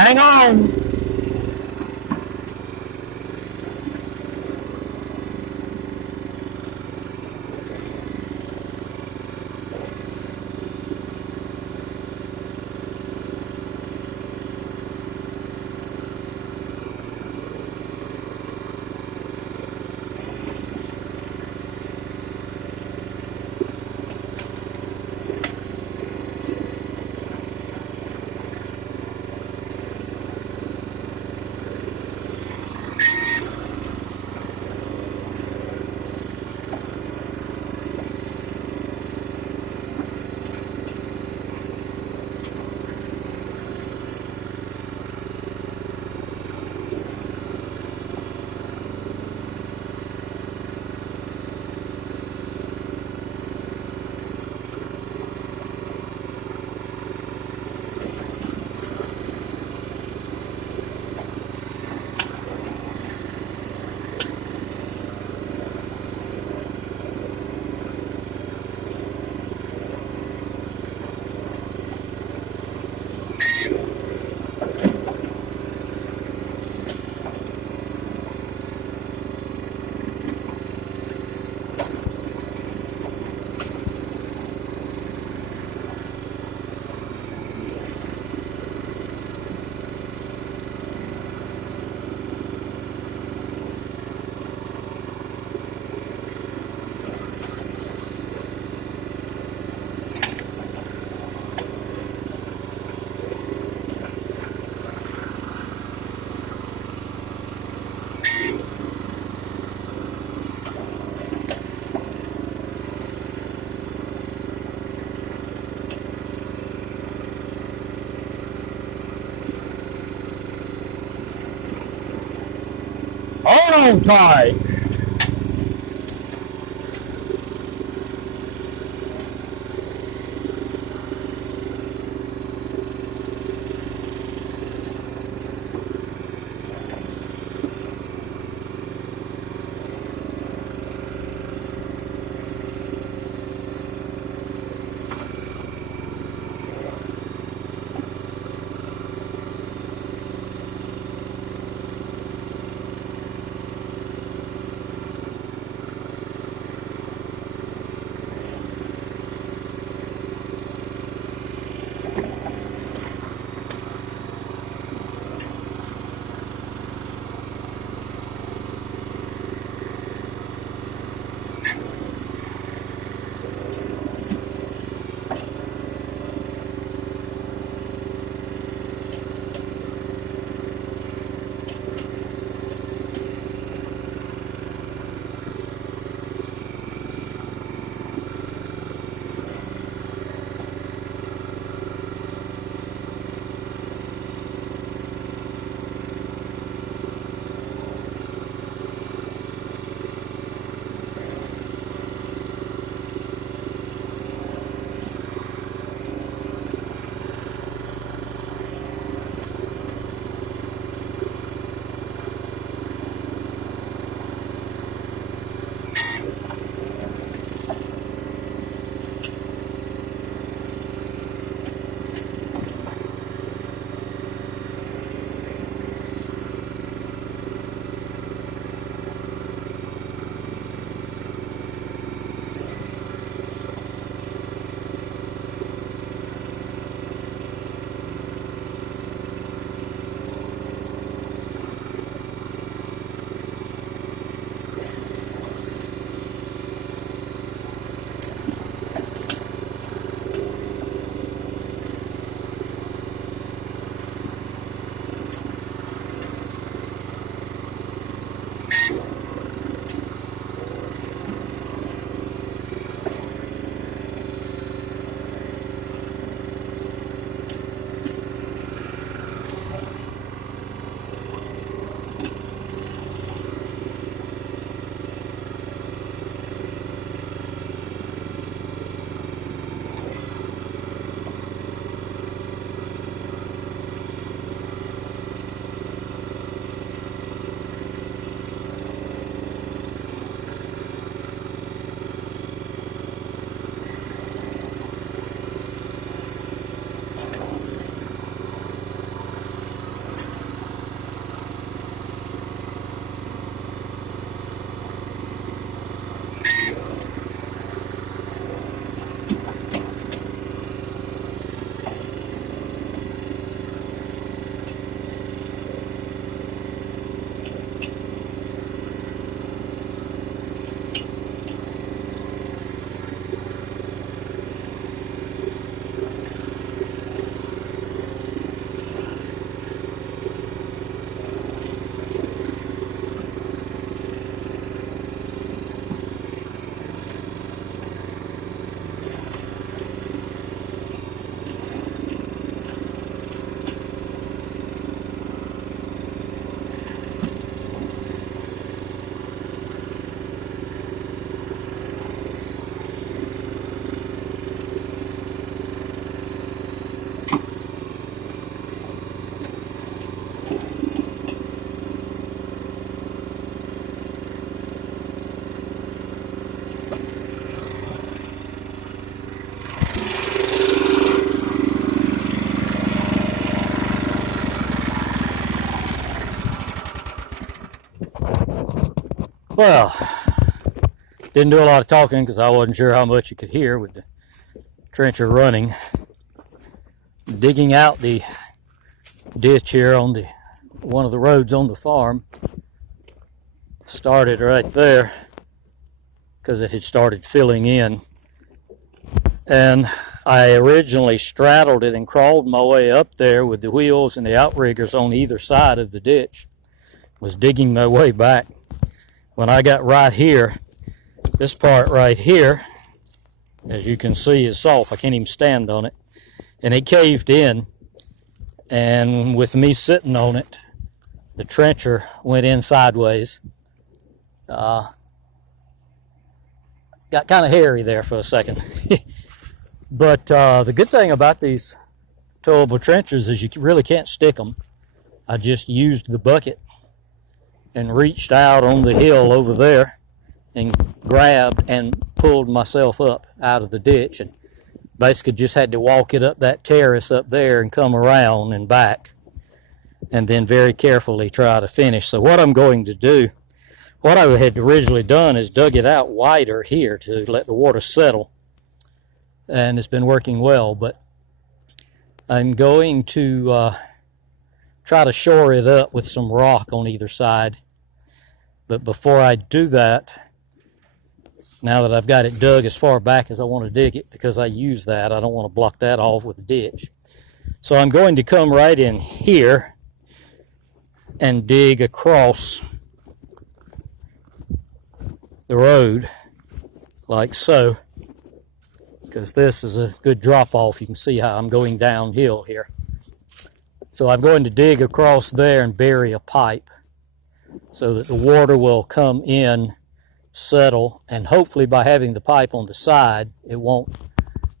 Hang on. Hold on tight. Well, didn't do a lot of talking because I wasn't sure how much you could hear with the trencher running. Digging out the ditch here on one of the roads on the farm. Started right there because it had started filling in. And I originally straddled it and crawled my way up there with the wheels and the outriggers on either side of the ditch. Was digging my way back. When I got right here, this part right here, as you can see, is soft. I can't even stand on it. And it caved in. And with me sitting on it, the trencher went in sideways. Got kind of hairy there for a second. But the good thing about these towable trenchers is you really can't stick them. I just used the bucket and reached out on the hill over there and grabbed and pulled myself up out of the ditch, and basically just had to walk it up that terrace up there and come around and back, and then very carefully try to finish. So what I'm going to do, what I had originally done is dug it out wider here to let the water settle, and it's been working well, but I'm going to try to shore it up with some rock on either side. But before I do that, now that I've got it dug as far back as I want to dig it, because I use that, I don't want to block that off with a ditch. So I'm going to come right in here and dig across the road like so, because this is a good drop off. You can see how I'm going downhill here. So I'm going to dig across there and bury a pipe so that the water will come in, settle, and hopefully by having the pipe on the side, it won't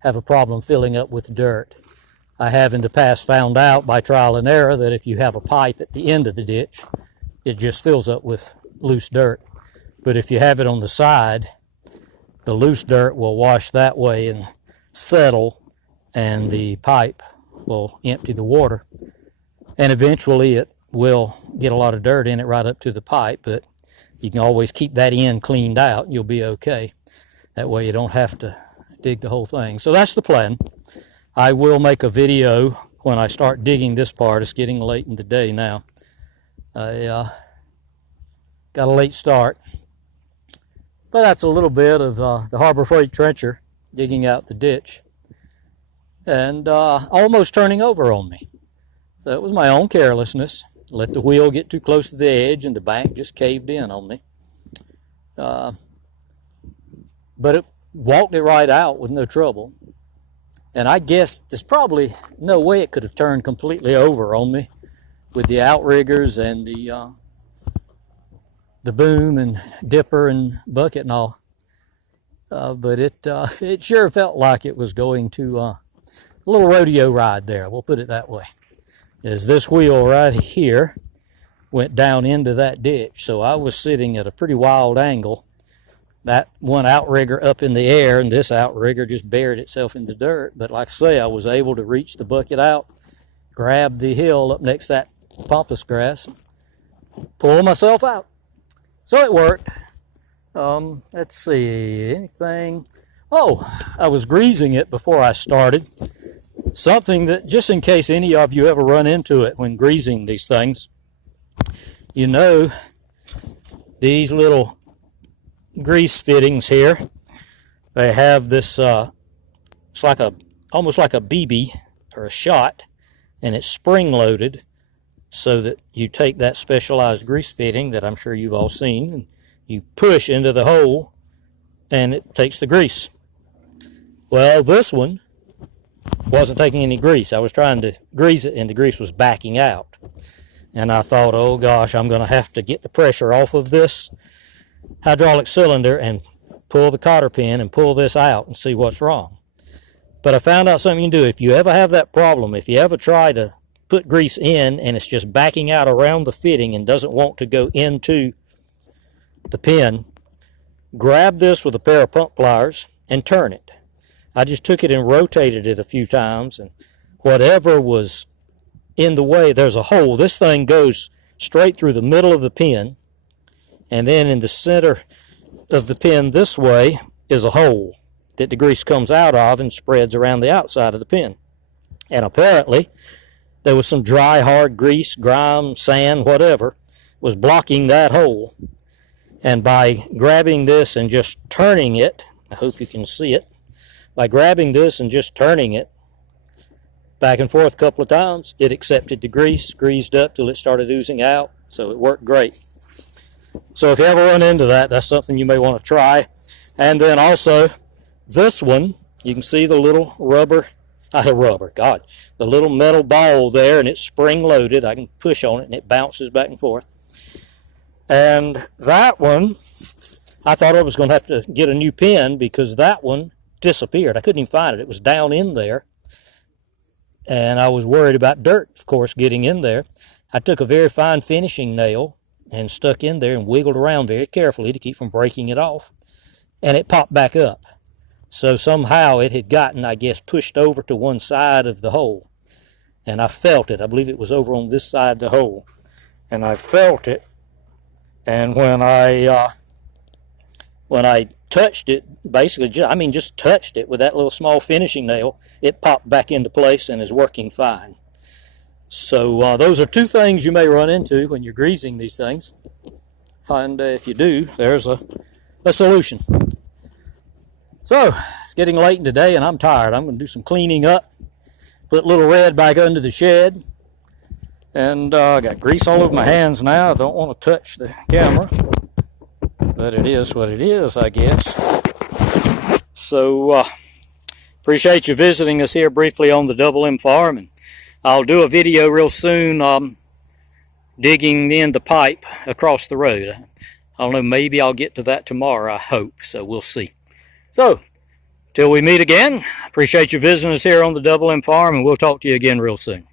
have a problem filling up with dirt. I have in the past found out by trial and error that if you have a pipe at the end of the ditch, it just fills up with loose dirt. But if you have it on the side, the loose dirt will wash that way and settle, and the pipe will empty the water. And eventually it will get a lot of dirt in it right up to the pipe, but you can always keep that end cleaned out and you'll be okay. That way you don't have to dig the whole thing. So that's the plan. I will make a video when I start digging this part. It's getting late in the day now. I got a late start. But that's a little bit of the Harbor Freight trencher digging out the ditch and almost turning over on me. So it was my own carelessness. Let the wheel get too close to the edge and the bank just caved in on me. But it walked it right out with no trouble. And I guess there's probably no way it could have turned completely over on me with the outriggers and the boom and dipper and bucket and all. But it sure felt like it was going to a little rodeo ride there. We'll put it that way. Is this wheel right here went down into that ditch. So I was sitting at a pretty wild angle. That one outrigger up in the air, and this outrigger just buried itself in the dirt. But like I say, I was able to reach the bucket out, grab the hill up next to that pampas grass, pull myself out. So it worked. Let's see, anything. Oh, I was greasing it before I started. Something that, just in case any of you ever run into it when greasing these things, you know, these little grease fittings here, they have this, it's like almost like a BB or a shot, and it's spring loaded so that you take that specialized grease fitting that I'm sure you've all seen, and you push into the hole and it takes the grease. Well, this one wasn't taking any grease. I was trying to grease it and the grease was backing out. And I thought, oh gosh, I'm going to have to get the pressure off of this hydraulic cylinder and pull the cotter pin and pull this out and see what's wrong. But I found out something you can do. If you ever have that problem, if you ever try to put grease in and it's just backing out around the fitting and doesn't want to go into the pin, grab this with a pair of pump pliers and turn it. I just took it and rotated it a few times, and whatever was in the way, there's a hole. This thing goes straight through the middle of the pin, And then in the center of the pin this way is a hole that the grease comes out of and spreads around the outside of the pin. And apparently there was some dry, hard grease, grime, sand, whatever, was blocking that hole. And by grabbing this and just turning it, I hope you can see it, by grabbing this and just turning it back and forth a couple of times, it accepted the grease, greased up till it started oozing out, so it worked great. So if you ever run into that, that's something you may want to try. And then also, this one, you can see the little the little metal ball there, and it's spring-loaded. I can push on it, and it bounces back and forth. And that one, I thought I was going to have to get a new pin because that one disappeared. I couldn't even find it. It was down in there. And I was worried about dirt, of course, getting in there. I took a very fine finishing nail and stuck in there and wiggled around very carefully to keep from breaking it off. And it popped back up. So somehow it had gotten, I guess, pushed over to one side of the hole. And I felt it. I believe it was over on this side of the hole. And I felt it. And when I touched it, basically, just touched it with that little small finishing nail, it popped back into place and is working fine. So those are two things you may run into when you're greasing these things. And if you do, there's a solution. So it's getting late in the day and I'm tired. I'm going to do some cleaning up, put Little Red back under the shed. And I got grease all over my hands now. I don't want to touch the camera, but it is what it is, I guess. So appreciate you visiting us here briefly on the Double M farm, and I'll do a video real soon digging in the pipe across the road. I don't know, maybe I'll get to that tomorrow, I hope, so we'll see. So till we meet again, appreciate you visiting us here on the Double M farm, and we'll talk to you again real soon.